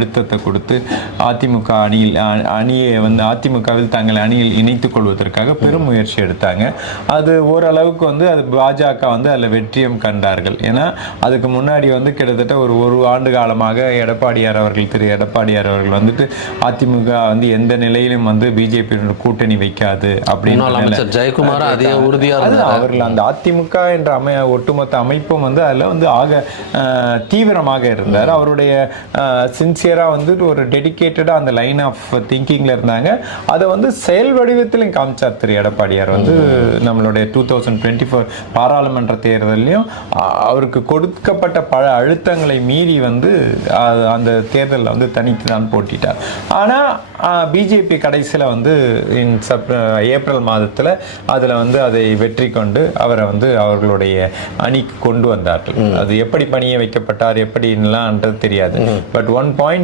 அழுத்தத்தை கொடுத்து அதிமுக அணியை வந்து அதிமுகவில் தங்கள் அணியில் இணைத்துக் கொள்வதற்காக பெரும் முயற்சி எடுத்தாங்க. அது ஓரளவுக்கு வந்து அது பாஜக வந்து அதில் வெற்றியும் கண்டார்கள். ஏன்னா அதுக்கு முன்னாடி வந்து கிட்டத்தட்ட ஒரு ஆண்டு காலமாக திரு எடப்பாடியார் அவர்கள் வந்துட்டு அதிமுக வந்து எந்த நிலையிலும் வந்து பிஜேபி கூட்டணி வைக்காது அப்படின்னு ஜெயக்குமார் அதே உறுதியாக அவர்கள் அந்த அதிமுக என்ற ஒட்டுமொத்த அமைப்பும் வந்து அதில் வந்து தீவிரமாக இருந்தார். அவருடைய வந்து ஒரு டெடிகேட்டடா அந்த லைன் ஆஃப் திங்கிங்ல இருந்தாங்க. அதை வந்து செயல் வடிவத்திலும் காமிச்சார் திரு எடப்பாடியார். வந்து நம்மளுடைய 2024 பாராளுமன்ற தேர்தலையும் அவருக்கு கொடுக்கப்பட்ட பல அழுத்தங்களை மீறி வந்து அந்த தேர்தலில் வந்து தனித்து தான் போட்டிட்டார். ஆனா பிஜேபி கடைசியில் வந்து ஏப்ரல் மாதத்துல அதுல வந்து அதை வெற்றி கொண்டு அவரை வந்து அவர்களுடைய அணிக்கு கொண்டு வந்தார்கள். அது எப்படி பணிய வைக்கப்பட்டார் எப்படின்லாம் தெரியாது. But one point